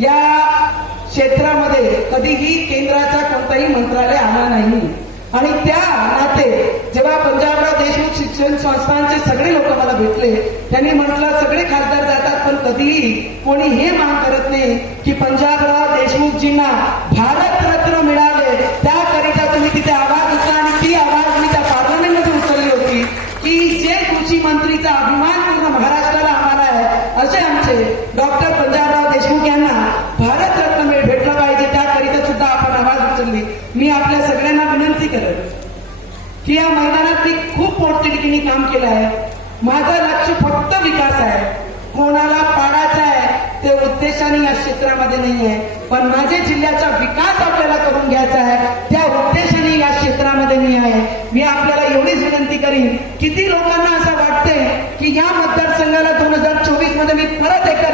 या क्षेत्रामध्ये कधीही केंद्राचा कोणताही मंत्रालय आला नाही. आणि त्या नाते जेव्हा पंजाबराव देशमुख शिक्षण संस्थांचे सगळे लोक मला भेटले त्यांनी म्हटलं सगळे खासदार जातात पण कधीही कोणी हे मान करत नाही की पंजाबराव देशमुखजींना भारत मिळाले त्याकरिता तुम्ही तिथे आवाज उचला आणि ती आवाज मी त्या पार्लमेंटमध्ये उचलली होती की जे कृषी मंत्रीचा अभिमान पूर्ण महाराष्ट्राला आम्हाला आहे असे आमचे डॉक्टर पंजाबराव देशमुख यांना भारतरत्न मिळ भेटलं पाहिजे त्याकरिता सुद्धा आपण आवाज उचलली मी आपल्या सगळ्यांना विनंती करत की या मैदानात मी खूप मोठ्या काम केलं आहे. माझं लक्ष फक्त विकास आहे. कोणाला पाडायचा आहे ते उद्देशाने या क्षेत्रामध्ये नाही आहे. पण माझ्या जिल्ह्याचा विकास आपल्याला करून घ्यायचा आहे त्या उद्देशाने या क्षेत्रामध्ये मी आहे. मी आपल्याला एवढीच विनंती करीन किती लोकांना असं वाटते की या मतदारसंघाला दोन हजार चोवीसमध्ये मी परत एकदा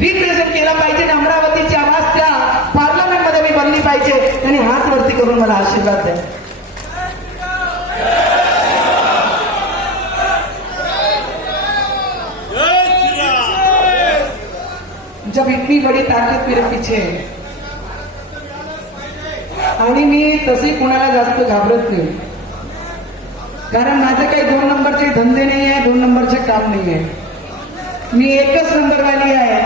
रिप्रेझेंट केला पाहिजे अमरावतीच्या अमरावतीची आवाज त्या पार्लमेंटमध्ये मी बनली पाहिजे त्यांनी हात वरती करून मला आशीर्वाद द्या. जब इतनी बड़ी ताकत मेरे पीछे है आणि मी तसे कुणाला जास्त घाबरत नाही. कारण माझे काही दोन नंबरचे धंदे नाही आहे दोन नंबरचे काम नाही आहे. मी एकच नंबरवाली आहे.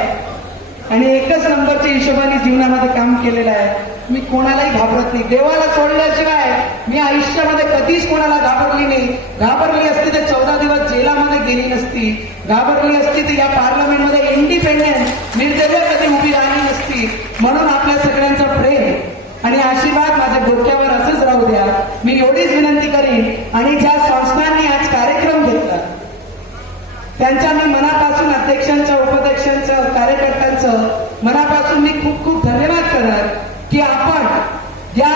आणि एकच नंबरच्या हिशोबाने जीवनामध्ये काम केलेलं आहे. मी कोणालाही घाबरत नाही. देवाला सोडल्याशिवाय मी आयुष्यामध्ये कधीच कोणाला घाबरली नाही. घाबरली असती तर चौदा दिवस जेलामध्ये गेली नसती. घाबरली असती तर या पार्लमेंटमध्ये इंडिपेंडेंट निर्दय कधी उभी राहिली नसती. म्हणून आपल्या सगळ्यांचा प्रेम आणि आशीर्वाद माझ्या डोक्यावर असंच राहू द्या. मी एवढीच विनंती करीन. आणि ज्या संस्थांनी आज कार्यक्रम घेतला त्यांच्या मी मनापासून अध्यक्षांचं उपाध्यक्षांचं कार्यकर्त्यांचं मनापासून मी खूप खूप धन्यवाद करणार की आपण या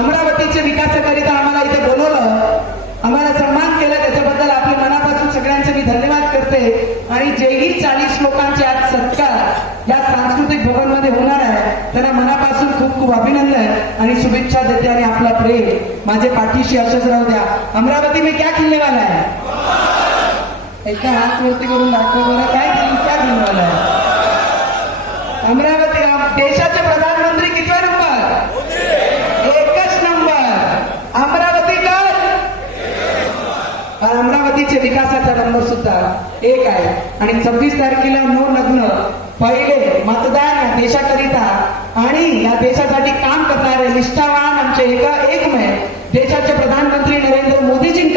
अमरावतीच्या विकासाकरिता आम्हाला इथे बोलवलं आम्हाला सन्मान केला त्याच्याबद्दल आपले मनापासून सगळ्यांचे मी धन्यवाद करते. आणि जेही चाळीस लोकांचे आज सत्कार या सांस्कृतिक भवनमध्ये होणार आहे त्यांना मनापासून खूप खूप अभिनंदन आणि शुभेच्छा देते आणि आपला प्रेम. माझे पाठीशी असंच राहू द्या. अमरावती मी क्या खिल्लेवाला वाला एका एकदा हात वरती करून दाखवलं बरं काय क्या खिलने वाला अमरावती देशाचे प्रधानमंत्री कितवा नंबर एकच नंबर अमरावती कर आणि विकासाचा नंबर सुद्धा एक आहे. आणि सव्वीस तारखेला नो लग्न पहिले मतदार या देशाकरिता आणि या देशासाठी काम करणारे निष्ठावान आमचे एका एकमेव देशाचे प्रधानमंत्री नरेंद्र मोदीजी